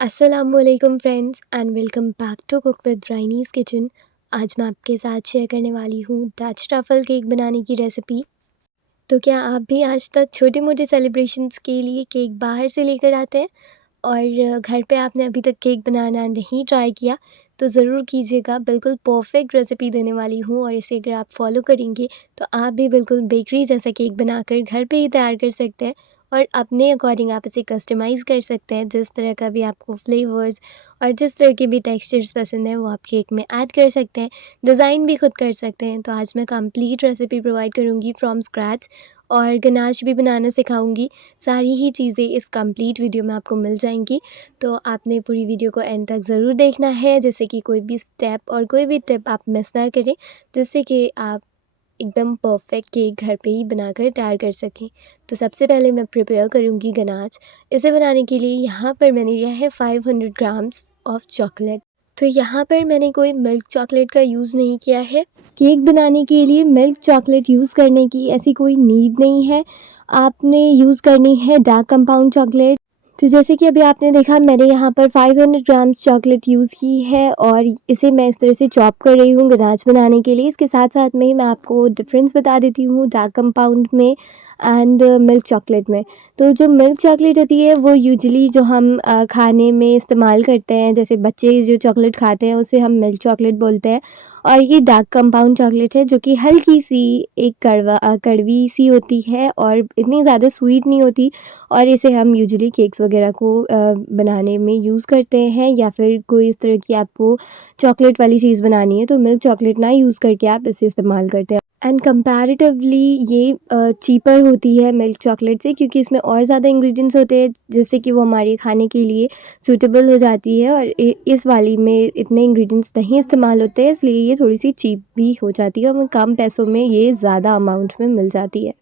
अस्सलामुअलैकुम friends and welcome back to cook with Raini's kitchen. आज मैं आपके साथ शेयर करने वाली हूँ डच ट्रफ़ल केक बनाने की रेसिपी। तो क्या आप भी आज तक छोटे मोटे सेलिब्रेशंस के लिए केक बाहर से लेकर आते हैं और घर पे आपने अभी तक केक बनाना नहीं ट्राई किया तो ज़रूर कीजिएगा। बिल्कुल परफेक्ट रेसिपी देने वाली हूँ और इसे अगर आप फॉलो करेंगे तो आप भी बिल्कुल बेकरी जैसा केक बनाकर घर पे ही तैयार कर सकते हैं और अपने अकॉर्डिंग आप इसे कस्टमाइज़ कर सकते हैं। जिस तरह का भी आपको फ्लेवर्स और जिस तरह के भी टेक्सचर्स पसंद है वो आप केक में ऐड कर सकते हैं। डिज़ाइन भी खुद कर सकते हैं। तो आज मैं कंप्लीट रेसिपी प्रोवाइड करूँगी फ्रॉम स्क्रैच और गनाश भी बनाना सिखाऊंगी। सारी ही चीज़ें इस कंप्लीट वीडियो में आपको मिल जाएंगी। तो आपने पूरी वीडियो को एंड तक ज़रूर देखना है, जैसे कि कोई भी स्टेप और कोई भी टिप आप मिस ना करें, जिससे कि आप एकदम परफेक्ट केक घर पे ही बनाकर तैयार कर सकें। तो सबसे पहले मैं प्रिपेयर करूँगी गनाच। इसे बनाने के लिए यहाँ पर मैंने लिया है 500 ग्राम्स ऑफ चॉकलेट। तो यहाँ पर मैंने कोई मिल्क चॉकलेट का यूज़ नहीं किया है। केक बनाने के लिए मिल्क चॉकलेट यूज़ करने की ऐसी कोई नीड नहीं है। आपने यूज़ करनी है डार्क कंपाउंड चॉकलेट। तो जैसे कि अभी आपने देखा मैंने यहाँ पर 500 ग्राम्स चॉकलेट यूज़ की है और इसे मैं इस तरह से चॉप कर रही हूँ गनाच बनाने के लिए। इसके साथ साथ में ही मैं आपको डिफरेंस बता देती हूँ डार्क कंपाउंड में एंड मिल्क चॉकलेट में। तो जो मिल्क चॉकलेट होती है वो यूजुअली जो हम खाने में इस्तेमाल करते हैं, जैसे बच्चे जो चॉकलेट खाते हैं उसे हम मिल्क चॉकलेट बोलते हैं। और ये डार्क कंपाउंड चॉकलेट है जो कि हल्की सी एक कड़वी सी होती है और इतनी ज़्यादा स्वीट नहीं होती। और इसे हम यूजुअली केक्स वगैरह को बनाने में यूज़ करते हैं, या फिर कोई इस तरह की आपको चॉकलेट वाली चीज़ बनानी है तो मिल्क चॉकलेट ना यूज़ करके आप इसे इस्तेमाल करते हैं। एंड कंपैरेटिवली ये चीपर होती है मिल्क चॉकलेट से, क्योंकि इसमें और ज़्यादा इंग्रेडिएंट्स होते हैं जिससे कि वो हमारे खाने के लिए सूटेबल हो जाती है। और इस वाली में इतने इंग्रेडिएंट्स नहीं इस्तेमाल होते हैं, इसलिए ये थोड़ी सी चीप भी हो जाती है और कम पैसों में ये ज़्यादा अमाउंट में मिल जाती है।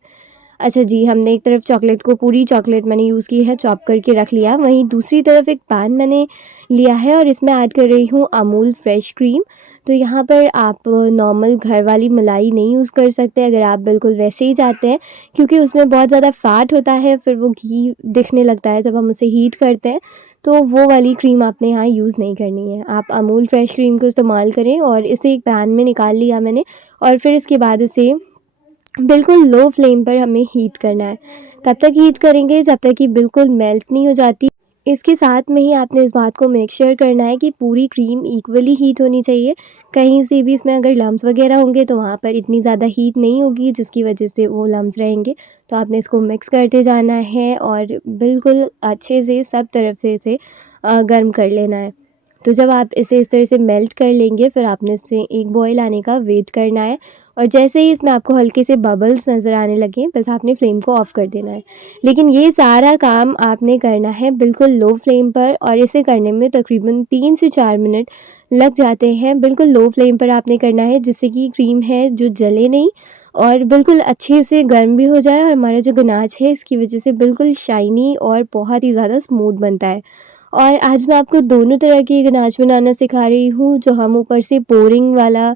अच्छा जी, हमने एक तरफ चॉकलेट को पूरी चॉकलेट मैंने यूज़ की है, चॉप करके रख लिया। वहीं दूसरी तरफ एक पैन मैंने लिया है और इसमें ऐड कर रही हूँ अमूल फ्रेश क्रीम। तो यहाँ पर आप नॉर्मल घर वाली मलाई नहीं यूज़ कर सकते अगर आप बिल्कुल वैसे ही चाहते हैं, क्योंकि उसमें बहुत ज़्यादा फ़ैट होता है, फिर वो घी दिखने लगता है जब हम उसे हीट करते हैं। तो वो वाली क्रीम आपने यहाँ यूज़ नहीं करनी है। आप अमूल फ्रेश क्रीम को इस्तेमाल करें और इसे एक पैन में निकाल लिया मैंने और फिर इसके बाद इसे बिल्कुल लो फ्लेम पर हमें हीट करना है। तब तक हीट करेंगे जब तक कि बिल्कुल मेल्ट नहीं हो जाती। इसके साथ में ही आपने इस बात को मेक श्योर करना है कि पूरी क्रीम इक्वली हीट होनी चाहिए। कहीं से भी इसमें अगर लम्स वगैरह होंगे तो वहाँ पर इतनी ज़्यादा हीट नहीं होगी जिसकी वजह से वो लम्स रहेंगे। तो आपने इसको मिक्स करते जाना है और बिल्कुल अच्छे से सब तरफ से इसे गर्म कर लेना है। तो जब आप इसे इस तरह से मेल्ट कर लेंगे फिर आपने इससे एक बॉईल आने का वेट करना है। और जैसे ही इसमें आपको हल्के से बबल्स नज़र आने लगें बस आपने फ्लेम को ऑफ़ कर देना है। लेकिन ये सारा काम आपने करना है बिल्कुल लो फ्लेम पर और इसे करने में तकरीबन 3 से 4 मिनट लग जाते हैं। बिल्कुल लो फ्लेम पर आपने करना है जिससे कि क्रीम है जो जले नहीं और बिल्कुल अच्छे से गर्म भी हो जाए और हमारा जो गनाच है इसकी वजह से बिल्कुल शाइनी और बहुत ही ज़्यादा स्मूथ बनता है। और आज मैं आपको दोनों तरह की गनाच बनाना सिखा रही हूँ। जो हम ऊपर से पोरिंग वाला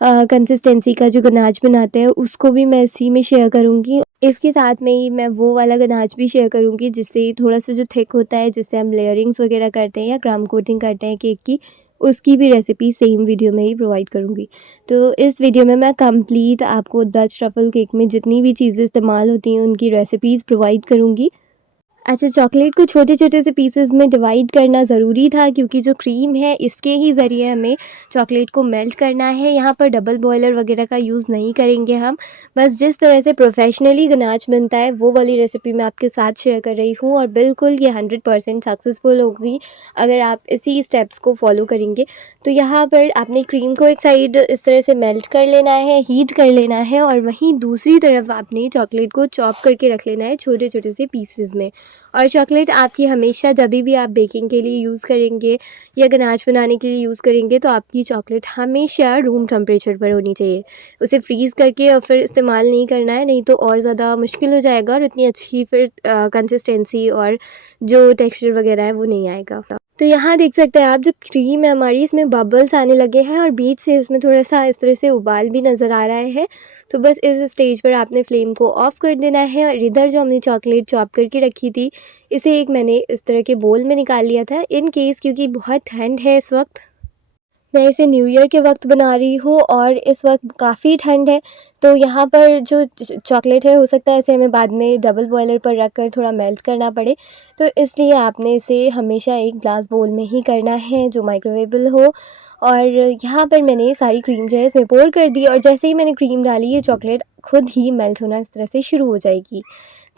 कंसिस्टेंसी का जो गनाच बनाते हैं उसको भी मैं इसी में शेयर करूँगी। इसके साथ में ही मैं वो वाला गनाच भी शेयर करूँगी जिससे थोड़ा सा जो थिक होता है, जिससे हम लेयरिंग्स वगैरह करते हैं या क्रम्ब कोटिंग करते हैं केक की, उसकी भी रेसिपी सेम वीडियो में ही प्रोवाइड करूँगी। तो इस वीडियो में मैं कंप्लीट आपको डच ट्रफ़ल केक में जितनी भी चीज़ें इस्तेमाल होती हैं उनकी रेसिपीज़ प्रोवाइड करूँगी। अच्छा, चॉकलेट को छोटे-छोटे से पीसेज़ में डिवाइड करना ज़रूरी था, क्योंकि जो क्रीम है इसके ही ज़रिए हमें चॉकलेट को मेल्ट करना है। यहाँ पर डबल बॉयलर वगैरह का यूज़ नहीं करेंगे हम। बस जिस तरह से प्रोफ़ेशनली गनाच बनता है वो वाली रेसिपी मैं आपके साथ शेयर कर रही हूँ और बिल्कुल ये 100% सक्सेसफुल होगी अगर आप इसी स्टेप्स को फ़ॉलो करेंगे। तो यहाँ पर आपने क्रीम को एक साइड इस तरह से मेल्ट कर लेना है, हीट कर लेना है और वहीं दूसरी तरफ आपने चॉकलेट को चॉप करके रख लेना है छोटे-छोटे से पीसेज़ में। और चॉकलेट आपकी हमेशा जब भी आप बेकिंग के लिए यूज़ करेंगे या गनाच बनाने के लिए यूज़ करेंगे तो आपकी चॉकलेट हमेशा रूम टेम्परेचर पर होनी चाहिए। उसे फ्रीज़ करके और फिर इस्तेमाल नहीं करना है, नहीं तो और ज़्यादा मुश्किल हो जाएगा और इतनी अच्छी फिर कंसिस्टेंसी और जो टेक्सचर वगैरह है वो नहीं आएगा। तो यहाँ देख सकते हैं आप, जो क्रीम है हमारी, इसमें बबल्स आने लगे हैं और बीच से इसमें थोड़ा-सा इस तरह से उबाल भी नज़र आ रहा है। तो बस इस स्टेज पर आपने फ्लेम को ऑफ़ कर देना है और इधर जो हमने चॉकलेट चॉप करके रखी थी, इसे एक मैंने इस तरह के बोल में निकाल लिया था। इन केस क्योंकि बहुत ठंड है इस वक़्त, मैं इसे न्यू ईयर के वक्त बना रही हूँ और इस वक्त काफ़ी ठंड है, तो यहाँ पर जो चॉकलेट है, हो सकता है इसे हमें बाद में डबल बॉयलर पर रख कर थोड़ा मेल्ट करना पड़े, तो इसलिए आपने इसे हमेशा एक ग्लास बोल में ही करना है जो माइक्रोवेबल हो। और यहाँ पर मैंने सारी क्रीम जो है इसमें पोर कर दी और जैसे ही मैंने क्रीम डाली, ये चॉकलेट खुद ही मेल्ट होना इस तरह से शुरू हो जाएगी।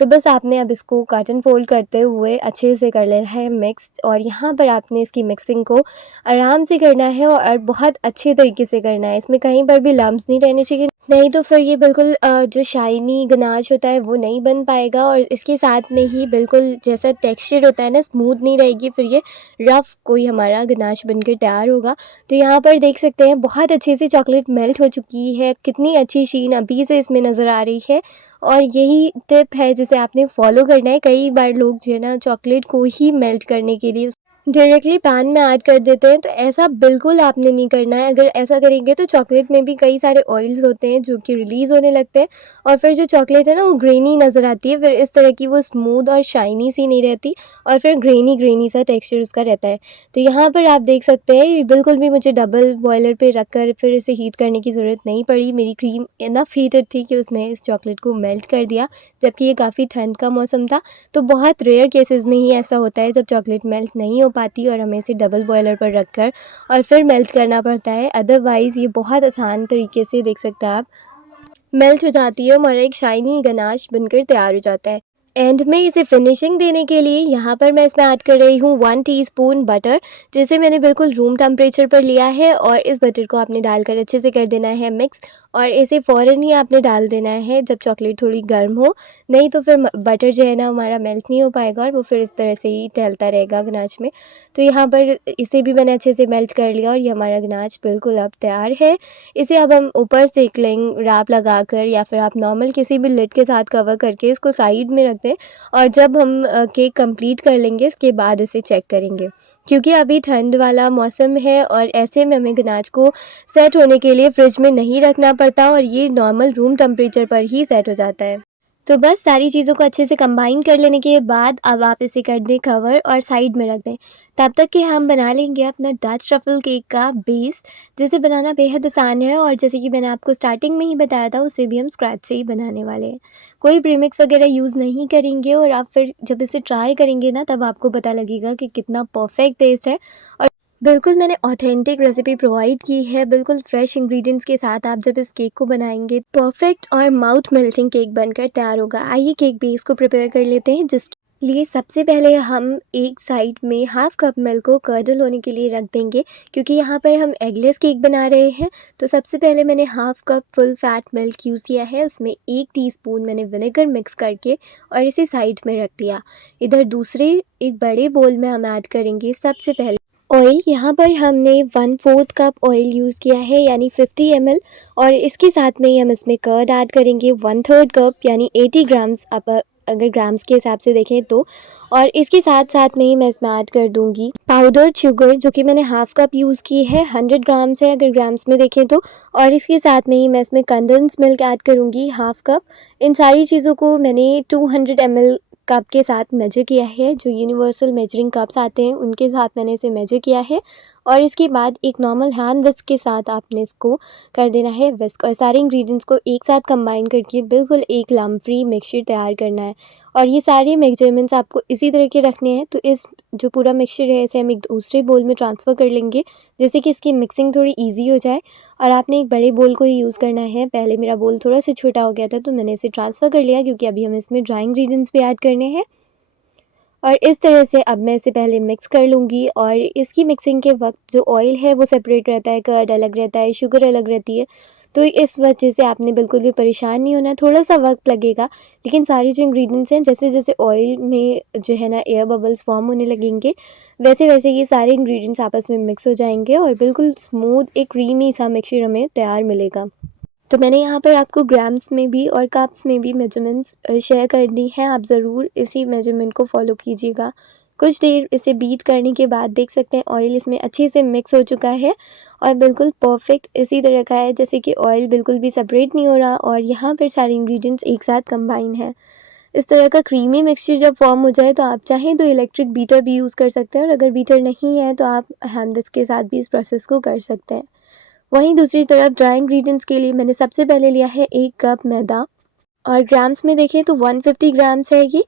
तो बस आपने अब इसको कट एंड फ़ोल्ड करते हुए अच्छे से कर लेना है मिक्स, और यहाँ पर आपने इसकी मिक्सिंग को आराम से करना है और बहुत अच्छे तरीके से करना है। इसमें कहीं पर भी लम्प्स नहीं रहने चाहिए, नहीं तो फिर ये बिल्कुल जो शाइनी गनाश होता है वो नहीं बन पाएगा, और इसके साथ में ही बिल्कुल जैसा टेक्सचर होता है ना, स्मूथ नहीं रहेगी, फिर ये रफ़ कोई हमारा गनाश बनकर तैयार होगा। तो यहाँ पर देख सकते हैं बहुत अच्छे से चॉकलेट मेल्ट हो चुकी है, कितनी अच्छी शीन अभी से इसमें नज़र आ रही है। और यही टिप है जिसे आपने फॉलो करना है। कई बार लोग जो है ना, चॉकलेट को ही मेल्ट करने के लिए डायरेक्टली पैन में ऐड कर देते हैं, तो ऐसा बिल्कुल आपने नहीं करना है। अगर ऐसा करेंगे तो चॉकलेट में भी कई सारे ऑयल्स होते हैं जो कि रिलीज़ होने लगते हैं, और फिर जो चॉकलेट है ना, वो ग्रेनी नज़र आती है, फिर इस तरह की वो स्मूथ और शाइनी सी नहीं रहती, और फिर ग्रेनी ग्रेनी सा टेक्सचर उसका रहता है। तो यहाँ पर आप देख सकते हैं, ये बिल्कुल भी मुझे डबल बॉयलर पे रख कर फिर इसे हीट करने की ज़रूरत नहीं पड़ी। मेरी क्रीम इनफ हीटेड थी कि उसने इस चॉकलेट को मेल्ट कर दिया, जबकि ये काफ़ी ठंड का मौसम था। तो बहुत रेयर केसेस में ही ऐसा होता है जब चॉकलेट मेल्ट नहीं हो पाती और हमें इसे डबल बॉयलर पर रखकर और फिर मेल्ट करना पड़ता है। अदरवाइज़ ये बहुत आसान तरीके से, देख सकते हैं आप, मेल्ट हो जाती है, हमारा एक शाइनी गनाश बनकर तैयार हो जाता है। एंड में इसे फिनिशिंग देने के लिए यहाँ पर मैं इसमें ऐड कर रही हूँ 1 टीस्पून बटर, जिसे मैंने बिल्कुल रूम टेम्परेचर पर लिया है, और इस बटर को आपने डालकर अच्छे से कर देना है मिक्स, और इसे फ़ौरन ही आपने डाल देना है जब चॉकलेट थोड़ी गर्म हो, नहीं तो फिर बटर जो है ना हमारा मेल्ट नहीं हो पाएगा और वो फिर इस तरह से ही टहलता रहेगा गनाच में। तो यहाँ पर इसे भी मैंने अच्छे से मेल्ट कर लिया और ये हमारा गनाच बिल्कुल अब तैयार है। इसे अब हम ऊपर से क्लिंग रैप लगाकर या फिर आप नॉर्मल किसी भी लिड के साथ कवर करके इसको साइड में रख दें, और जब हम केक कंप्लीट कर लेंगे इसके बाद इसे चेक करेंगे, क्योंकि अभी ठंड वाला मौसम है और ऐसे में हमें गनाच को सेट होने के लिए फ्रिज में नहीं रखना पड़ता और ये नॉर्मल रूम टेम्परेचर पर ही सेट हो जाता है। तो बस सारी चीज़ों को अच्छे से कंबाइन कर लेने के बाद अब आप इसे कर दें कवर और साइड में रख दें। तब तक कि हम बना लेंगे अपना डच ट्रफ़ल केक का बेस, जिसे बनाना बेहद आसान है, और जैसे कि मैंने आपको स्टार्टिंग में ही बताया था, उसे भी हम स्क्रैच से ही बनाने वाले हैं। कोई प्रीमिक्स वगैरह यूज़ नहीं करेंगे, और आप फिर जब इसे ट्राई करेंगे ना, तब आपको पता लगेगा कि कितना परफ़ेक्ट टेस्ट है। और बिल्कुल मैंने ऑथेंटिक रेसिपी प्रोवाइड की है, बिल्कुल फ्रेश इंग्रेडिएंट्स के साथ आप जब इस केक को बनाएंगे, परफेक्ट और माउथ मेल्टिंग केक बनकर तैयार होगा। आइए केक बेस को प्रिपेयर कर लेते हैं, जिसके लिए सबसे पहले हम एक साइड में हाफ़ कप मिल्क को कर्डल होने के लिए रख देंगे, क्योंकि यहाँ पर हम एगलेस केक बना रहे हैं। तो सबसे पहले मैंने half cup full fat milk use किया है, उसमें 1 टीस्पून मैंने विनेगर मिक्स करके और इसे साइड में रख दिया। इधर दूसरे एक बड़े बोल में हम ऐड करेंगे सबसे पहले ऑयल। यहाँ पर हमने 1/4 कप ऑयल यूज़ किया है, यानी 50 ml, और इसके साथ में ही हम इसमें कर्ड ऐड करेंगे 1/3 कप, यानी 80 ग्राम्स, अगर ग्राम्स के हिसाब से देखें तो। और इसके साथ साथ में ही मैं इसमें ऐड कर दूंगी पाउडर्ड शुगर, जो कि मैंने हाफ़ कप यूज़ की है, 100 ग्राम्स है अगर ग्राम्स में देखें तो। और इसके साथ में ही मैं इसमें कंडेंस मिल्क ऐड करूँगी हाफ़ कप। इन सारी चीज़ों को मैंने 200 ml कप के साथ मेजर किया है, जो यूनिवर्सल मेजरिंग कप्स आते हैं उनके साथ मैंने इसे मेजर किया है। और इसके बाद एक नॉर्मल हैंड विस्क के साथ आपने इसको कर देना है विस्क, और सारे इंग्रेडिएंट्स को एक साथ कंबाइन करके बिल्कुल एक लम्प फ्री मिक्सचर तैयार करना है। और ये सारे मेजरमेंट्स आपको इसी तरह के रखने हैं। तो इस जो पूरा मिक्सचर है, इसे हम एक दूसरे बोल में ट्रांसफ़र कर लेंगे, जिससे कि इसकी मिक्सिंग थोड़ी ईजी हो जाए। और आपने एक बड़े बोल को ही यूज़ करना है। पहले मेरा बोल थोड़ा सा छोटा हो गया था, तो मैंने इसे ट्रांसफ़र कर लिया, क्योंकि अभी हम इसमें ड्राई इंग्रेडिएंट्स भी ऐड करने हैं। और इस तरह से अब मैं इसे पहले मिक्स कर लूँगी, और इसकी मिक्सिंग के वक्त जो ऑयल है वो सेपरेट रहता है, कर्ड अलग रहता है, शुगर अलग रहती है। तो इस वजह से आपने बिल्कुल भी परेशान नहीं होना है, थोड़ा-सा वक्त लगेगा, लेकिन सारे जो इंग्रेडिएंट्स हैं, जैसे-जैसे ऑयल में जो है ना एयर बबल्स फॉर्म होने लगेंगे, वैसे-वैसे ये सारे इंग्रेडिएंट्स आपस में मिक्स हो जाएँगे और बिल्कुल स्मूथ एक क्रीमी सा मिक्सचर हमें तैयार मिलेगा। तो मैंने यहाँ पर आपको ग्राम्स में भी और कप्स में भी मेजरमेंट्स शेयर कर दी हैं, आप ज़रूर इसी मेजरमेंट को फॉलो कीजिएगा। कुछ देर इसे बीट करने के बाद देख सकते हैं ऑयल इसमें अच्छे से मिक्स हो चुका है और बिल्कुल परफेक्ट इसी तरह का है जैसे कि ऑयल बिल्कुल भी सेपरेट नहीं हो रहा और यहाँ पर सारे इंग्रेडिएंट्स एक साथ कंबाइन है। इस तरह का क्रीमी मिक्सचर जब फॉर्म हो जाए तो आप चाहें तो इलेक्ट्रिक बीटर भी यूज़ कर सकते हैं और अगर बीटर नहीं है तो आप हैंड विस्क के साथ भी इस प्रोसेस को कर सकते हैं। वहीं दूसरी तरफ ड्राई इंग्रेडिएंट्स के लिए मैंने सबसे पहले लिया है 1 कप मैदा और ग्राम्स में देखें तो 150 ग्राम्स है ये।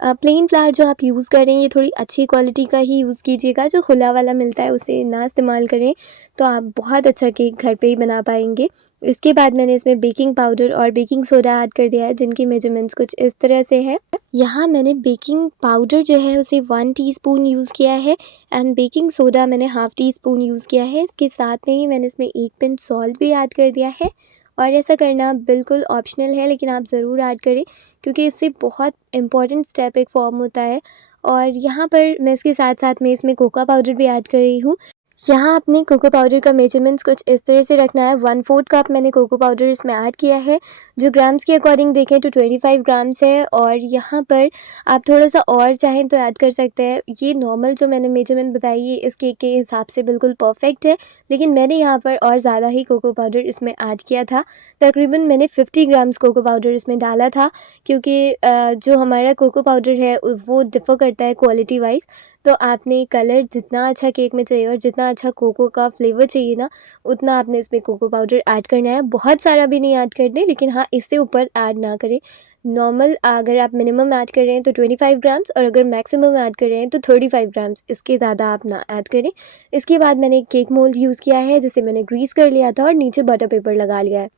प्लेन फ्लावर जो आप यूज़ करें ये थोड़ी अच्छी क्वालिटी का ही यूज़ कीजिएगा, जो खुला वाला मिलता है उसे ना इस्तेमाल करें तो आप बहुत अच्छा केक घर पे ही बना पाएंगे। इसके बाद मैंने इसमें बेकिंग पाउडर और बेकिंग सोडा ऐड कर दिया है जिनकी मेजरमेंट्स कुछ इस तरह से हैं। यहाँ मैंने बेकिंग पाउडर जो है उसे 1 टीस्पून यूज़ किया है एंड बेकिंग सोडा मैंने हाफ़ टी स्पून यूज़ किया है। इसके साथ में ही मैंने इसमें 1 पिंच सॉल्ट भी ऐड कर दिया है और ऐसा करना बिल्कुल ऑप्शनल है लेकिन आप ज़रूर ऐड करें क्योंकि इससे बहुत इम्पॉर्टेंट स्टेप एक फॉर्म होता है। और यहाँ पर मैं इसके साथ साथ में इसमें कोको पाउडर भी ऐड कर रही हूँ। यहाँ अपने कोको पाउडर का मेजरमेंट्स कुछ इस तरह से रखना है। 1/4 कप मैंने कोको पाउडर इसमें ऐड किया है, जो ग्राम्स के अकॉर्डिंग देखें तो 25 ग्राम्स है और यहाँ पर आप थोड़ा सा और चाहें तो ऐड कर सकते हैं। ये नॉर्मल जो मैंने मेजरमेंट बताई है इस केक के हिसाब से बिल्कुल परफेक्ट है, लेकिन मैंने यहाँ पर और ज़्यादा ही कोको पाउडर इसमें ऐड किया था। तकरीबन मैंने 50 ग्राम्स कोको पाउडर इसमें डाला था क्योंकि जो हमारा कोको पाउडर है वो डिफ़र करता है क्वालिटी वाइज़। तो आपने कलर जितना अच्छा केक में चाहिए और जितना अच्छा कोको का फ्लेवर चाहिए ना, उतना आपने इसमें कोको पाउडर ऐड करना है। बहुत सारा भी नहीं ऐड कर दें, लेकिन हाँ इससे ऊपर ऐड ना करें। नॉर्मल अगर आप मिनिमम ऐड कर रहे हैं तो 25 ग्राम्स और अगर मैक्सिमम ऐड कर रहे हैं तो 35 ग्राम्स, इसके ज़्यादा आप ना ऐड करें। इसके बाद मैंने एक केक मोल्ड यूज़ किया है जिसे मैंने ग्रीस कर लिया था और नीचे बटर पेपर लगा लिया है।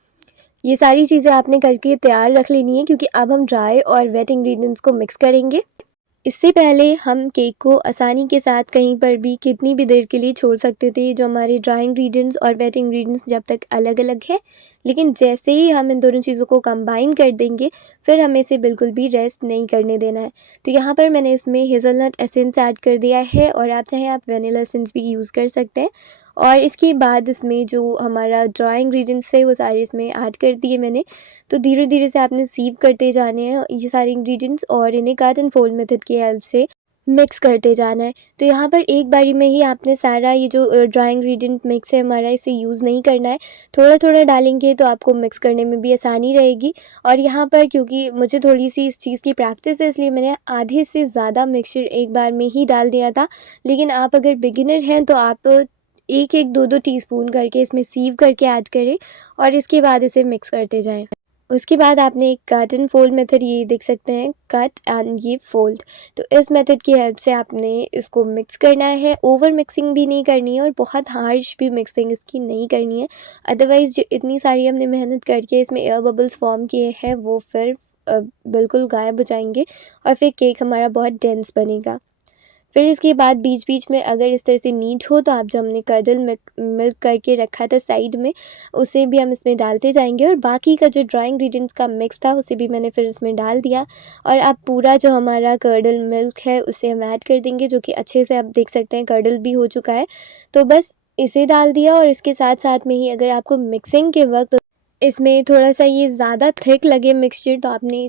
ये सारी चीज़ें आपने करके तैयार रख लेनी है क्योंकि अब हम ड्राई और वेट इंग्रेडिएंट्स को मिक्स करेंगे। इससे पहले हम केक को आसानी के साथ कहीं पर भी कितनी भी देर के लिए छोड़ सकते थे, जो हमारे ड्राई इंग्रेडिएंट्स और वेट इंग्रेडिएंट्स जब तक अलग-अलग है। लेकिन जैसे ही हम इन दोनों चीज़ों को कंबाइन कर देंगे, फिर हमें इसे बिल्कुल भी रेस्ट नहीं करने देना है। तो यहाँ पर मैंने इसमें हेज़लनट एसेंस ऐड कर दिया है और आप चाहें आप वैनिला एसेंस भी यूज़ कर सकते हैं। और इसके बाद इसमें जो हमारा ड्राई इंग्रेडिएंट्स थे वो सारे इसमें ऐड कर दिए मैंने। तो धीरे-धीरे से आपने सीव करते जाने हैं ये सारे इंग्रेडिएंट्स और इन्हें कट एंड फोल्ड मेथड की हेल्प से मिक्स करते जाना है। तो यहाँ पर एक बारी में ही आपने सारा ये जो ड्राई इंग्रेडिएंट मिक्स है हमारा, इसे यूज़ नहीं करना है। थोड़ा-थोड़ा डालेंगे तो आपको मिक्स करने में भी आसानी रहेगी। और यहाँ पर क्योंकि मुझे थोड़ी-सी इस चीज़ की प्रैक्टिस है, इसलिए मैंने आधे से ज़्यादा मिक्सचर एक बार में ही डाल दिया था। लेकिन आप अगर बिगिनर हैं तो आप 1-1, 2-2 टीस्पून करके इसमें सीव करके ऐड करें और इसके बाद इसे मिक्स करते जाएँ। उसके बाद आपने एक कट एंड फोल्ड मेथड, ये देख सकते हैं कट एंड ये फोल्ड, तो इस मेथड की हेल्प से आपने इसको मिक्स करना है। ओवर मिक्सिंग भी नहीं करनी है और बहुत हार्श भी मिक्सिंग इसकी नहीं करनी है, अदरवाइज़ जो इतनी सारी हमने मेहनत करके इसमें एयर बबल्स फॉर्म किए हैं वो फिर बिल्कुल गायब हो जाएंगे और फिर केक हमारा बहुत डेंस बनेगा। फिर इसके बाद बीच-बीच में अगर इस तरह से नीड हो तो आप जो हमने कर्डल मिल्क करके रखा था साइड में, उसे भी हम इसमें डालते जाएँगे और बाकी का जो ड्राई इंग्रेडिएंट्स का मिक्स था उसे भी मैंने फिर इसमें डाल दिया। और अब पूरा जो हमारा कर्डल मिल्क है उसे हम ऐड कर देंगे, जो कि अच्छे से आप देख सकते हैं कर्डल भी हो चुका है। तो बस इसे डाल दिया और इसके साथ-साथ में ही अगर आपको मिक्सिंग के वक़्त इसमें थोड़ा-सा ये ज़्यादा थिक लगे मिक्सचर तो आपने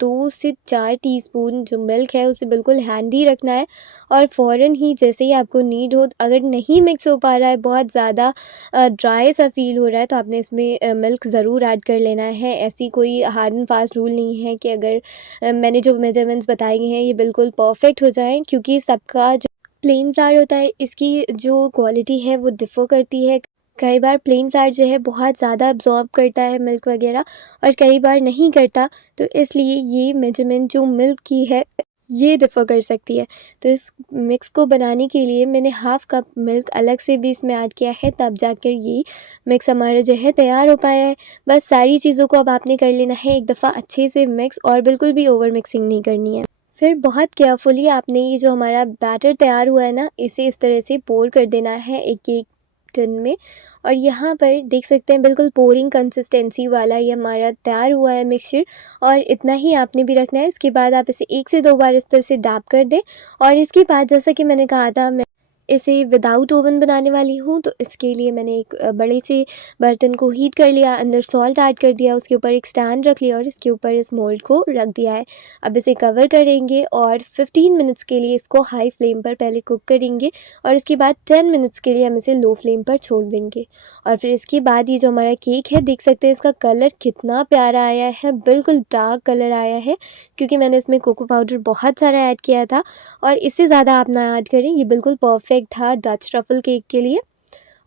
2 से 4 टीस्पून जो मिल्क है उसे बिल्कुल हैंडी रखना है और फ़ौरन ही जैसे ही आपको नीड हो, अगर नहीं मिक्स हो पा रहा है, बहुत ज़्यादा ड्राई सा फ़ील हो रहा है, तो आपने इसमें मिल्क ज़रूर ऐड कर लेना है। ऐसी कोई हार्ड एंड फास्ट रूल नहीं है कि अगर मैंने जो मेजरमेंट्स बताए हैं ये बिल्कुल परफ़ेक्ट हो जाएँ, क्योंकि सबका जो प्लेन फ्लावर होता है इसकी जो क्वालिटी है वो डिफ़र करती है। कई बार प्लेन फ्लावर जो है बहुत ज़्यादा अब्ज़ॉर्ब करता है मिल्क वग़ैरह और कई बार नहीं करता, तो इसलिए ये मेजरमेंट जो मिल्क की है ये डिफ़र कर सकती है। तो इस मिक्स को बनाने के लिए मैंने हाफ़ कप मिल्क अलग से भी इसमें ऐड किया है, तब जाकर ये मिक्स हमारा जो है तैयार हो पाया है। बस सारी चीज़ों को अब आपने कर लेना है एक दफ़ा अच्छे से मिक्स और बिल्कुल भी ओवर मिक्सिंग नहीं करनी है। फिर बहुत केयरफुली आपने ये जो हमारा बैटर तैयार हुआ है ना, इसे इस तरह से पोर कर देना है एक केक टिन में। और यहाँ पर देख सकते हैं बिल्कुल पोरिंग कंसिस्टेंसी वाला ये हमारा तैयार हुआ है मिक्सचर, और इतना ही आपने भी रखना है। इसके बाद आप इसे 1 से 2 बार इस तरह से डैप कर दें और इसके बाद जैसा कि मैंने कहा था, मैं इसे विदाउट ओवन बनाने वाली हूँ, तो इसके लिए मैंने एक बड़े से बर्तन को हीट कर लिया, अंदर सॉल्ट ऐड कर दिया, उसके ऊपर एक स्टैंड रख लिया और इसके ऊपर इस मोल्ड को रख दिया है। अब इसे कवर करेंगे और 15 मिनट्स के लिए इसको हाई फ्लेम पर पहले कुक करेंगे और इसके बाद 10 मिनट्स के लिए हम इसे लो फ्लेम पर छोड़ देंगे। और फिर इसके बाद ये जो हमारा केक है, देख सकते हैं इसका कलर कितना प्यारा आया है, बिल्कुल डार्क कलर आया है, क्योंकि मैंने इसमें कोको पाउडर बहुत सारा ऐड किया था और इससे ज़्यादा आप ना ऐड करें। ये बिल्कुल परफेक्ट था डच ट्रफ़ल केक के लिए।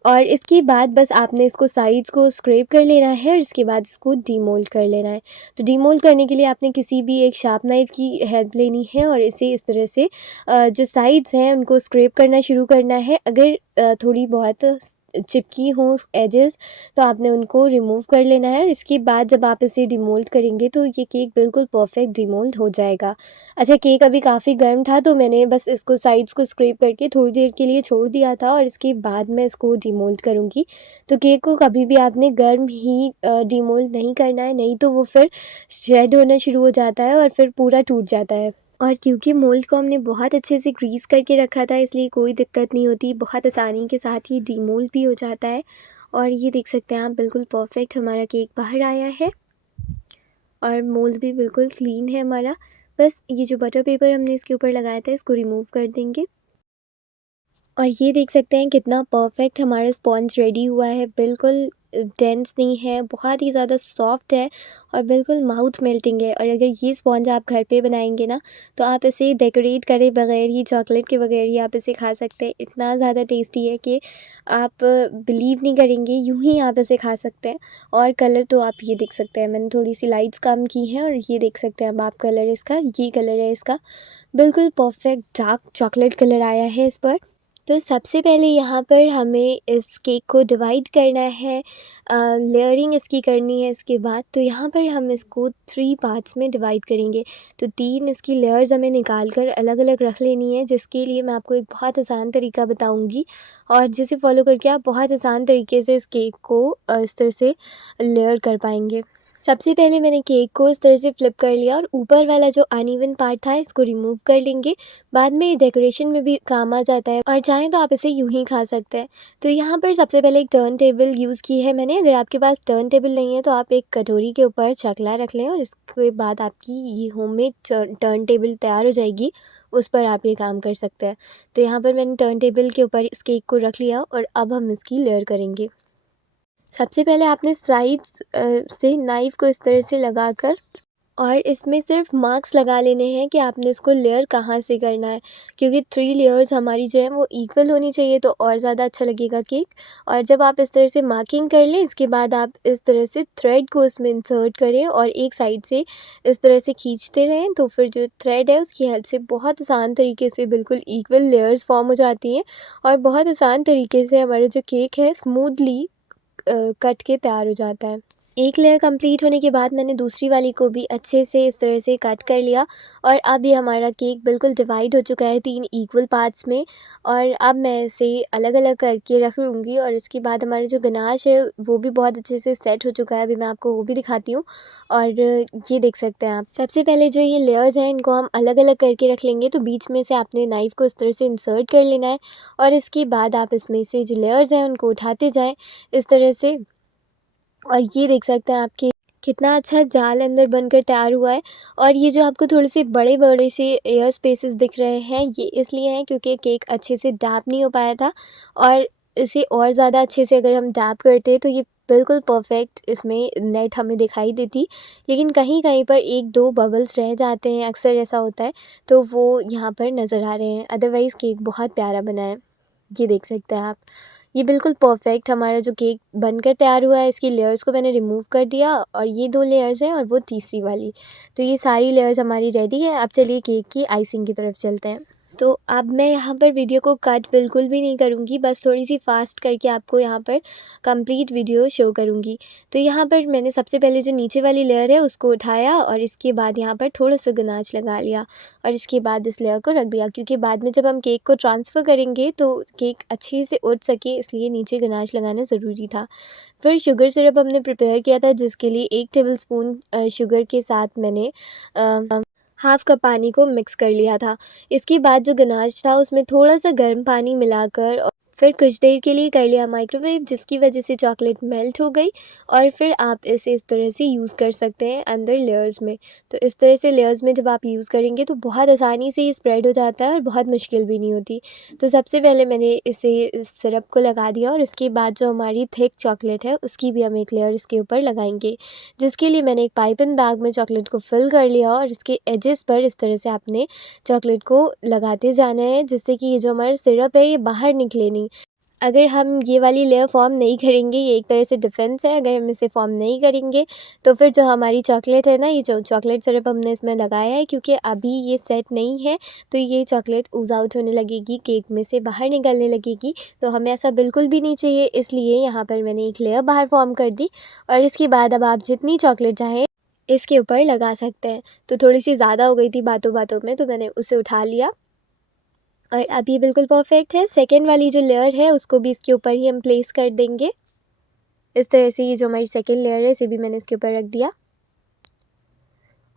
और इसके बाद बस आपने इसको साइड्स को स्क्रैप कर लेना है और इसके बाद इसको डीमोल्ड कर लेना है। तो डीमोल्ड करने के लिए आपने किसी भी एक शार्प नाइफ़ की हेल्प लेनी है और इसे इस तरह से जो साइड्स हैं उनको स्क्रैप करना शुरू करना है। अगर थोड़ी बहुत चिपकी हों एजेस, तो आपने उनको रिमूव कर लेना है और इसके बाद जब आप इसे डीमोल्ड करेंगे तो ये केक बिल्कुल परफेक्ट डीमोल्ड हो जाएगा। अच्छा, केक अभी काफ़ी गर्म था, तो मैंने बस इसको साइड्स को स्क्रैप करके थोड़ी देर के लिए छोड़ दिया था और इसके बाद मैं इसको डीमोल्ड करूँगी। तो केक को कभी भी आपने गर्म ही डीमोल्ड नहीं करना है, नहीं तो वो फिर शेड होना शुरू हो जाता है और फिर पूरा टूट जाता है। और क्योंकि मोल्ड को हमने बहुत अच्छे से ग्रीस करके रखा था, इसलिए कोई दिक्कत नहीं होती, बहुत आसानी के साथ ही डीमोल्ड भी हो जाता है। और ये देख सकते हैं आप, बिल्कुल परफेक्ट हमारा केक बाहर आया है और मोल्ड भी बिल्कुल क्लीन है हमारा। बस ये जो बटर पेपर हमने इसके ऊपर लगाया था, इसको रिमूव कर देंगे। और ये देख सकते हैं कितना परफेक्ट हमारा स्पॉन्ज रेडी हुआ है, बिल्कुल डेंस नहीं है, बहुत ही ज़्यादा सॉफ्ट है और बिल्कुल माउथ मेल्टिंग है। और अगर ये स्पॉन्ज आप घर पे बनाएंगे ना, तो आप इसे डेकोरेट करे बगैर ही, चॉकलेट के बगैर ही आप इसे खा सकते हैं। इतना ज़्यादा टेस्टी है कि आप बिलीव नहीं करेंगे, यूं ही आप इसे खा सकते हैं। और कलर तो आप ये देख सकते हैं, मैंने थोड़ी सी लाइट्स कम की हैं और ये देख सकते हैं अब आप कलर इसका, ये कलर है इसका, बिल्कुल परफेक्ट डार्क चॉकलेट कलर आया है इस पर। तो सबसे पहले यहाँ पर हमें इस केक को डिवाइड करना है, लेयरिंग इसकी करनी है इसके बाद। तो यहाँ पर हम इसको 3 पार्ट्स में डिवाइड करेंगे। तो 3 इसकी लेयर्स हमें निकाल कर अलग अलग रख लेनी है, जिसके लिए मैं आपको एक बहुत आसान तरीका बताऊँगी और जिसे फॉलो करके आप बहुत आसान तरीके से इस केक को इस तरह से लेयर कर पाएंगे। सबसे पहले मैंने केक को इस तरह से फ्लिप कर लिया और ऊपर वाला जो अनइवन पार्ट था इसको रिमूव कर लेंगे। बाद में ये डेकोरेशन में भी काम आ जाता है और चाहें तो आप इसे यूं ही खा सकते हैं। तो यहाँ पर सबसे पहले एक टर्न टेबल यूज़ की है मैंने। अगर आपके पास टर्न टेबल नहीं है तो आप एक कटोरी के ऊपर चकला रख लें और इसके बाद आपकी ये होममेड टर्न टेबल तैयार हो जाएगी, उस पर आप ये काम कर सकते हैं। तो यहाँ पर मैंने टर्न टेबल के ऊपर इस केक को रख लिया और अब हम इसकी लेयर करेंगे। सबसे पहले आपने साइड्स से नाइफ़ को इस तरह से लगाकर और इसमें सिर्फ मार्क्स लगा लेने हैं कि आपने इसको लेयर कहाँ से करना है, क्योंकि 3 लेयर्स हमारी जो है वो इक्वल होनी चाहिए, तो और ज़्यादा अच्छा लगेगा केक। और जब आप इस तरह से मार्किंग कर लें, इसके बाद आप इस तरह से थ्रेड को इसमें इंसर्ट करें और एक साइड से इस तरह से खींचते रहें, तो फिर जो थ्रेड है उसकी हेल्प से बहुत आसान तरीके से बिल्कुल इक्वल लेयर्स फॉर्म हो जाती हैं और बहुत आसान तरीके से हमारा जो केक है स्मूथली कट के तैयार हो जाता है। एक लेयर कंप्लीट होने के बाद मैंने दूसरी वाली को भी अच्छे से इस तरह से कट कर लिया और अब ये हमारा केक बिल्कुल डिवाइड हो चुका है 3 इक्वल पार्ट्स में। और अब मैं इसे अलग-अलग करके रख लूँगी और इसके बाद हमारा जो गनाश है वो भी बहुत अच्छे से सेट हो चुका है। अभी मैं आपको वो भी दिखाती हूँ और ये देख सकते हैं आप। सबसे पहले जो ये लेयर्स हैं इनको हम अलग-अलग करके रख लेंगे, तो बीच में से आपने नाइफ़ को इस तरह से इंसर्ट कर लेना है और इसके बाद आप इसमें से जो लेयर्स हैं उनको उठाते जाएँ इस तरह से। और ये देख सकते हैं आपके कितना अच्छा जाल अंदर बनकर तैयार हुआ है। और ये जो आपको थोड़े से बड़े-बड़े से एयर स्पेसेस दिख रहे हैं, ये इसलिए हैं क्योंकि केक अच्छे से डैप नहीं हो पाया था और इसे और ज़्यादा अच्छे से अगर हम डैप करते तो ये बिल्कुल परफेक्ट इसमें नेट हमें दिखाई देती। लेकिन कहीं-कहीं पर 1-2 बबल्स रह जाते हैं, अक्सर ऐसा होता है, तो वो यहाँ पर नज़र आ रहे हैं। अदरवाइज़ केक बहुत प्यारा बना है। ये देख सकते हैं आप। ये बिल्कुल परफेक्ट हमारा जो केक बनकर तैयार हुआ है, इसकी लेयर्स को मैंने रिमूव कर दिया और ये 2 लेयर्स हैं और वो तीसरी वाली। तो ये सारी लेयर्स हमारी रेडी है। अब चलिए केक की आइसिंग की तरफ चलते हैं। तो अब मैं यहाँ पर वीडियो को कट बिल्कुल भी नहीं करूँगी, बस थोड़ी-सी फ़ास्ट करके आपको यहाँ पर कंप्लीट वीडियो शो करूँगी। तो यहाँ पर मैंने सबसे पहले जो नीचे वाली लेयर है उसको उठाया और इसके बाद यहाँ पर थोड़ा-सा गनाश लगा लिया और इसके बाद इस लेयर को रख दिया, क्योंकि बाद में जब हम केक को ट्रांसफ़र करेंगे तो केक अच्छे से उठ सके, इसलिए नीचे गनाश लगाना ज़रूरी था। फिर शुगर सिरप हमने प्रिपेयर किया था, जिसके लिए 1 टेबलस्पून शुगर के साथ मैंने हाफ़ कप पानी को मिक्स कर लिया था। इसके बाद जो गनाश था उसमें थोड़ा-सा गर्म पानी मिलाकर और फिर कुछ देर के लिए कर लिया माइक्रोवेव, जिसकी वजह से चॉकलेट मेल्ट हो गई और फिर आप इसे इस तरह से यूज़ कर सकते हैं अंदर लेयर्स में। तो इस तरह से लेयर्स में जब आप यूज़ करेंगे तो बहुत आसानी से ये स्प्रेड हो जाता है और बहुत मुश्किल भी नहीं होती। तो सबसे पहले मैंने इस सिरप को लगा दिया और इसके बाद जो हमारी थिक चॉकलेट है उसकी भी हम एक लेयर इसके ऊपर लगाएँगे। जिसके लिए मैंने एक पाइपिंग बैग में चॉकलेट को फ़िल कर लिया और इसके एजेस पर इस तरह से आपने चॉकलेट को लगाते जाना है, जिससे कि ये जो हमारा सिरप है ये बाहर निकले नहीं। अगर हम ये वाली लेयर फ़ॉर्म नहीं करेंगे, ये एक तरह से डिफेंस है, अगर हम इसे फ़ॉर्म नहीं करेंगे तो फिर जो हमारी चॉकलेट है ना, ये जो चॉकलेट सिरप हमने इसमें लगाया है, क्योंकि अभी ये सेट नहीं है तो ये चॉकलेट ooze आउट होने लगेगी, केक में से बाहर निकलने लगेगी। तो हमें ऐसा बिल्कुल भी नहीं चाहिए, इसलिए यहाँ पर मैंने एक लेयर बाहर फ़ॉर्म कर दी और इसके बाद अब आप जितनी चॉकलेट चाहें इसके ऊपर लगा सकते हैं। तो थोड़ी-सी ज़्यादा हो गई थी बातों-बातों में, तो मैंने उसे उठा लिया और अब ये बिल्कुल परफ़ेक्ट है। सेकंड वाली जो लेयर है उसको भी इसके ऊपर ही हम प्लेस कर देंगे। इस तरह से ये जो हमारी सेकंड लेयर है इसे भी मैंने इसके ऊपर रख दिया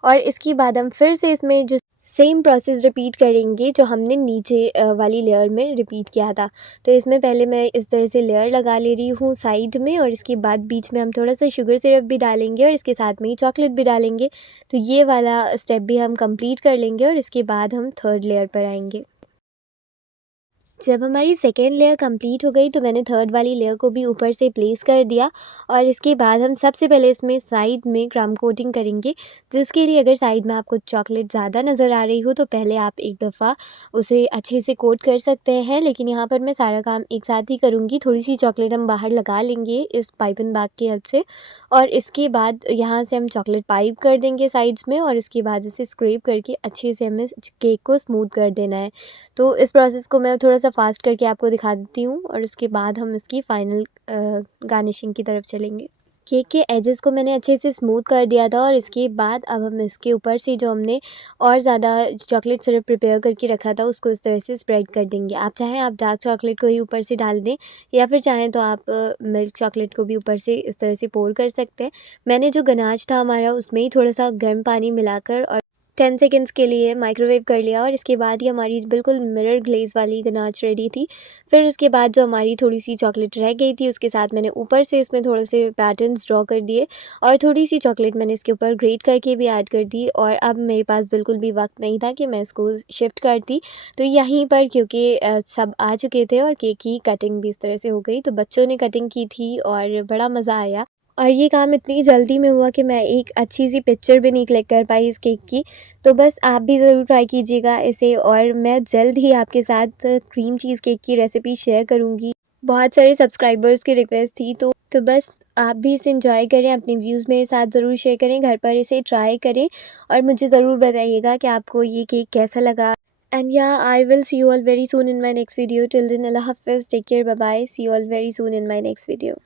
और इसके बाद हम फिर से इसमें जो सेम प्रोसेस रिपीट करेंगे जो हमने नीचे वाली लेयर में रिपीट किया था। तो इसमें पहले मैं इस तरह से लेयर लगा ले रही हूँ साइड में और इसके बाद बीच में हम थोड़ा-सा शुगर सिरप भी डालेंगे और इसके साथ में ही चॉकलेट भी डालेंगे। तो ये वाला स्टेप भी हम कंप्लीट कर लेंगे और इसके बाद हम थर्ड लेयर पर आएँगे। जब हमारी सेकेंड लेयर कंप्लीट हो गई तो मैंने थर्ड वाली लेयर को भी ऊपर से प्लेस कर दिया और इसके बाद हम सबसे पहले इसमें साइड में क्रम कोटिंग करेंगे, जिसके लिए अगर साइड में आपको चॉकलेट ज़्यादा नज़र आ रही हो तो पहले आप एक दफ़ा उसे अच्छे से कोट कर सकते हैं, लेकिन यहाँ पर मैं सारा काम एक साथ ही करूँगी। थोड़ी सी चॉकलेट हम बाहर लगा लेंगे इस पाइपिंग बैग की हेल्प से और इसके बाद यहाँ से हम चॉकलेट पाइप कर देंगे साइड्स में और इसके बाद इसे स्क्रैप करके अच्छे से हमें केक को स्मूथ कर देना है। तो इस प्रोसेस को मैं थोड़ा-सा फ़ास्ट करके आपको दिखा देती हूँ और उसके बाद हम इसकी फ़ाइनल गार्निशिंग की तरफ चलेंगे। केक के एजेस को मैंने अच्छे से स्मूथ कर दिया था और इसके बाद अब हम इसके ऊपर से जो हमने और ज़्यादा चॉकलेट सिरप प्रिपेयर करके रखा था उसको इस तरह से स्प्रेड कर देंगे। आप चाहें आप डार्क चॉकलेट को ही ऊपर से डाल दें या फिर चाहें तो आप मिल्क चॉकलेट को भी ऊपर से इस तरह से पोर कर सकते हैं। मैंने जो गनाश था हमारा उसमें ही थोड़ा-सा गर्म पानी मिलाकर और 10 सेकंड्स के लिए माइक्रोवेव कर लिया और इसके बाद ही हमारी बिल्कुल मिरर ग्लेज़ वाली गनाच रेडी थी। फिर उसके बाद जो हमारी थोड़ी-सी चॉकलेट रह गई थी उसके साथ मैंने ऊपर से इसमें थोड़े से पैटर्न्स ड्रॉ कर दिए और थोड़ी-सी चॉकलेट मैंने इसके ऊपर ग्रेट करके भी ऐड कर दी और अब मेरे पास बिल्कुल भी वक़्त नहीं था कि मैं इसको शिफ्ट करती। तो यहीं पर क्योंकि सब आ चुके थे और केक की कटिंग भी इस तरह से हो गई, तो बच्चों ने कटिंग की थी और बड़ा मज़ा आया। और ये काम इतनी जल्दी में हुआ कि मैं एक अच्छी-सी पिक्चर भी नहीं क्लिक कर पाई इस केक की। तो बस आप भी ज़रूर ट्राई कीजिएगा इसे और मैं जल्द ही आपके साथ क्रीम चीज़ केक की रेसिपी शेयर करूँगी। बहुत सारे सब्सक्राइबर्स की रिक्वेस्ट थी तो बस आप भी इसे एन्जॉय करें, अपने व्यूज़ मेरे साथ ज़रूर शेयर करें, घर पर इसे ट्राई करें और मुझे ज़रूर बताइएगा कि आपको ये केक कैसा लगा। And yeah I will see you all very soon in my next video. Till then अल्लाह हाफ़िज़, take care, bye bye, see you all very soon in my next video.